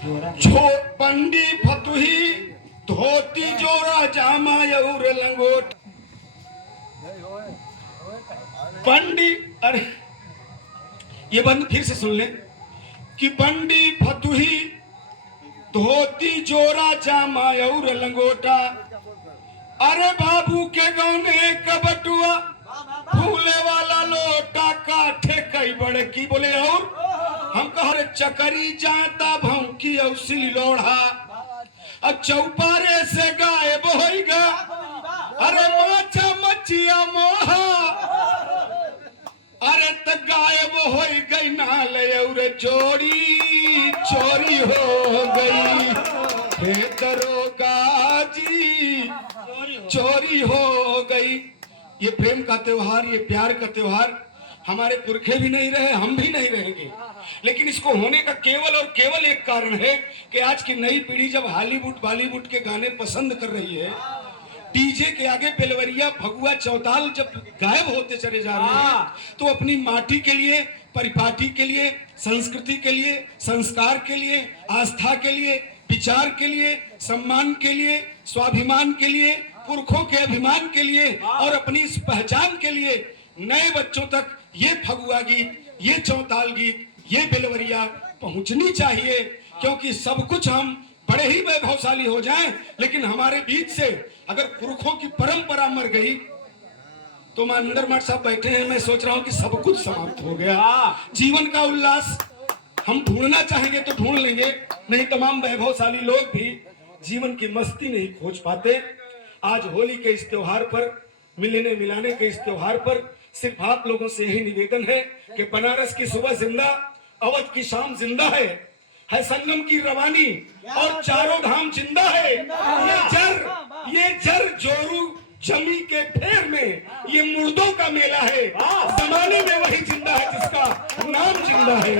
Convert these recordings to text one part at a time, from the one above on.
छो पंडी फतुही धोती जोरा जामा और लंगोट पंडी। अरे ये बंद फिर से सुन ले कि बंडी फतुही धोती जोरा जामा और लंगोटा। अरे बाबू के गौने कबटुआ फूले वाला लोटा काठे कई बड़े की बोले। और हम कह चकरी जाता भौंकी औसिल लोढ़ा अब चौपारे से गायब होइगा। अरे माचा मचिया मोहा अरे त गायब हो गई नाल और चोरी चोरी हो गई हे दरोगा जी चोरी हो गई। ये प्रेम का त्योहार, ये प्यार का त्योहार हमारे पुरखे भी नहीं रहे, हम भी नहीं रहेंगे, लेकिन इसको होने का केवल और केवल एक कारण है कि आज की नई पीढ़ी जब हॉलीवुड बॉलीवुड के गाने पसंद कर रही है, डीजे के आगे बेलवरिया फगुआ चौताल जब गायब होते चले जा रहे हैं, तो अपनी माटी के लिए, परिपाटी के लिए, संस्कृति के लिए, संस्कार के लिए, आस्था के लिए, विचार के लिए, सम्मान के लिए, स्वाभिमान के लिए, पुरखों के अभिमान के लिए और अपनी इस पहचान के लिए नए बच्चों तक ये फगुआ गीत, ये चौताल गीत, ये बेलवरिया पहुंचनी चाहिए। क्योंकि सब कुछ हम बड़े ही वैभवशाली हो जाएं, लेकिन हमारे बीच से अगर पुरखों की परंपरा मर गई तो मानंदर मठ साहब बैठे हैं, मैं सोच रहा हूं कि सब कुछ समाप्त हो गया। जीवन का उल्लास हम ढूंढना चाहेंगे तो ढूंढ लेंगे, नहीं तमाम वैभवशाली लोग भी जीवन की मस्ती नहीं खोज पाते। आज होली के इस त्योहार पर, मिलने मिलाने के इस त्योहार पर सिर्फ आप लोगों से यही निवेदन है कि बनारस की सुबह जिंदा, अवध की शाम जिंदा है संगम की रवानी और चारों धाम जिंदा है। ये जर जोरू जमी के फेर में ये मुर्दों का मेला है। जमाने में वही जिंदा है जिसका नाम जिंदा है,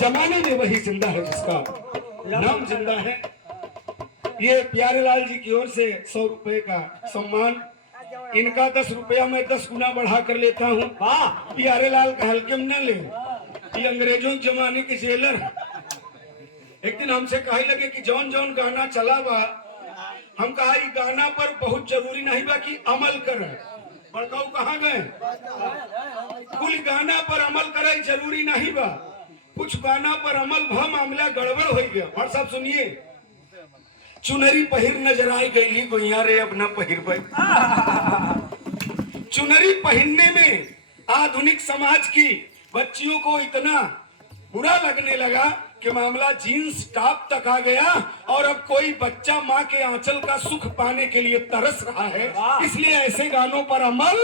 जमाने में वही जिंदा है जिसका नाम जिंदा है। ये प्यारे लाल जी की ओर से 100 रुपए का सम्मान, इनका 10 रुपया मैं 10 गुना बढ़ा कर लेता हूँ। प्यारे लाल का हल्के में न ले, ये अंग्रेजों के जमाने के जेलर। एक दिन हमसे कहे लगे कि जौन जौन गाना चला बा, हम कहा ये गाना पर बहुत जरूरी नहीं बा कि अमल करें। बड़काऊ कहाँ गए? कुल गाना पर अमल करे जरूरी नहीं बा, कुछ गाना पर अमल भा मामला गड़बड़ हो गया। और सब सुनिए, चुनरी पहिर नजर आई गई गोइया रे अब न पहिर पाई। चुनरी पहनने में आधुनिक समाज की बच्चियों को इतना बुरा लगने लगा कि मामला जीन्स टॉप तक आ गया और अब कोई बच्चा माँ के आंचल का सुख पाने के लिए तरस रहा है। इसलिए ऐसे गानों पर अमल।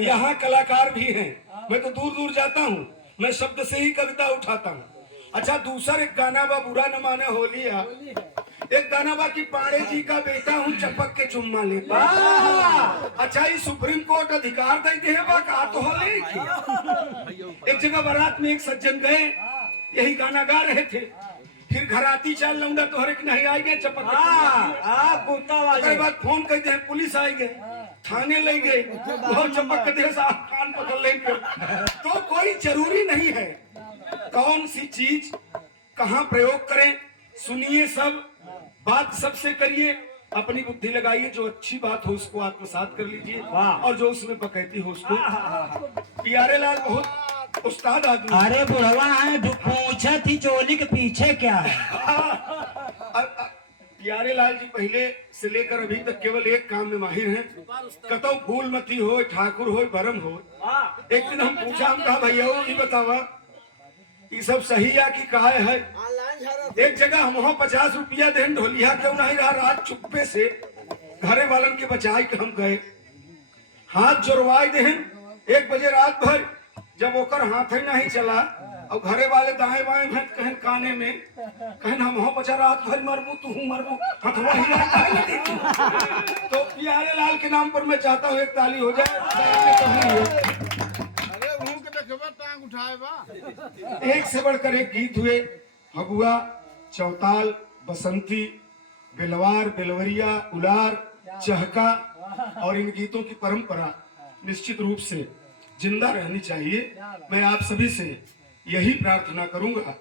यहाँ कलाकार भी हैं, मैं तो दूर दूर जाता हूँ, मैं शब्द से ही कविता उठाता हूँ। अच्छा, दूसरा एक गाना बा बुरा न माने होली है, एक गाना बा की पाड़े जी का बेटा हूँ चपक के चुम्मा लेता। अच्छा, ये सुप्रीम कोर्ट अधिकार देते हैं बा का तो होली। एक जगह बारात में एक सज्जन गए, यही गाना गा रहे थे, फिर घर आती चाल लौंडा तो हर एक नहीं आई गए चपक के बाद फोन कहते हैं पुलिस आई गए, थाने ले गए, बहुत चपक के देह कान पकड़ लेंगे। तो कोई जरूरी नहीं है कौन सी चीज कहाँ प्रयोग करें। सुनिए, सब बात सबसे करिए, अपनी बुद्धि लगाइए, जो अच्छी बात हो उसको आत्मसात कर लीजिए और जो उसमें बकैती हो उसको। प्यारे लाल बहुत उस्ताद आदमी। अरे बुढ़वा है, पूछा थी चोली के पीछे क्या है। प्यारे लाल जी पहले से लेकर अभी तक केवल एक काम में माहिर हैं, कतौ फूलमती हो, ठाकुर हो, भरम हो। एक दिन हम पूछा, हम कहा भैया ये बतावा ये सब सही या कि कहा है। एक जगह हम 50 रुपया देन ढोलिया क्यों नहीं रहा, रात चुप्पे से घरे वालन के बचाई के हम गए, हाथ जोड़वाई देन 1 बजे रात भर, जब ओकर हाथ ही नहीं चला और घरे वाले दाएं बाएं भेंट कहन काने में कहन हम 50 रात भर मरबू तू मरबू हथवा ही। तो प्यारे लाल के नाम पर मैं चाहता हूँ एक ताली हो जाए। एक से बढ़कर एक गीत हुए, फगुआ, चौताल, बसंती, बेलवार, बेलवरिया, उलार, चहका, और इन गीतों की परंपरा निश्चित रूप से जिंदा रहनी चाहिए। मैं आप सभी से यही प्रार्थना करूंगा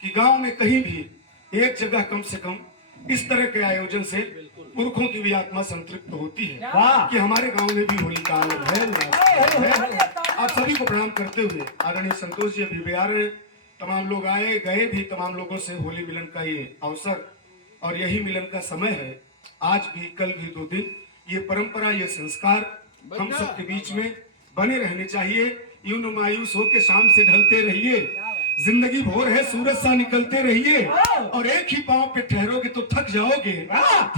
कि गांव में कहीं भी एक जगह कम से कम इस तरह के आयोजन से पुरखों की भी आत्मा संतृप्त होती है वाह। कि हमारे गांव में भी होली का आनंद है, उल्लास है। आप सभी को प्रणाम करते हुए आदरणीय संतोष जी अभी बिहार तमाम लोग आए गए भी, तमाम लोगों से होली मिलन का ये अवसर और यही मिलन का समय है। आज भी कल भी 2 दिन ये परंपरा, ये संस्कार हम सब के बीच में बने रहने चाहिए। यूं न मायूस हो के शाम से ढलते रहिए, जिंदगी भोर है सूरज सा निकलते रहिए, और एक ही पांव पे ठहरोगे तो थक जाओगे,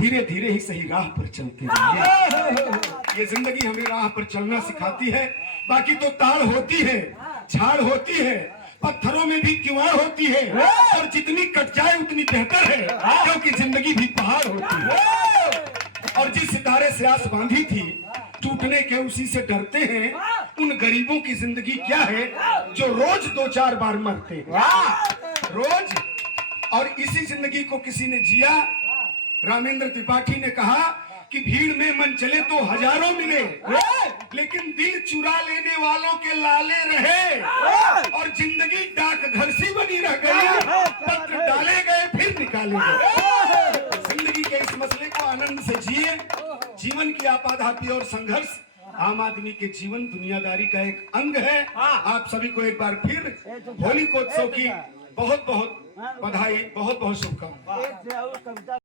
धीरे धीरे ही सही राह पर चलते रहिए। ये जिंदगी हमें राह पर चलना सिखाती है, बाकी तो ताड़ होती है, झाड़ होती है, पत्थरों में भी किवाड़ होती है, और जितनी कट जाए उतनी बेहतर है, क्योंकि जिंदगी भी पहाड़ होती है। और जिस सितारे से आस बांधी थी टूटने के उसी से डरते हैं। उन गरीबों की जिंदगी क्या है जो रोज 2-4 बार मरते रोज, और इसी जिंदगी को किसी ने जिया। रामेंद्र त्रिपाठी ने कहा कि भीड़ में मन चले तो हजारों मिले, लेकिन दिल चुरा लेने वालों के लाले रहे, और जिंदगी डाक घर सी बनी रह गई, पत्र डाले गए फिर निकाले गए। जिंदगी के इस मसले को आनंद से जिए। जीवन की आपाधापी और संघर्ष आम आदमी के जीवन दुनियादारी का एक अंग है। आप सभी को एक बार फिर होली कोत्सव की बहुत बहुत बधाई, बहुत बहुत शुभकामनाएं।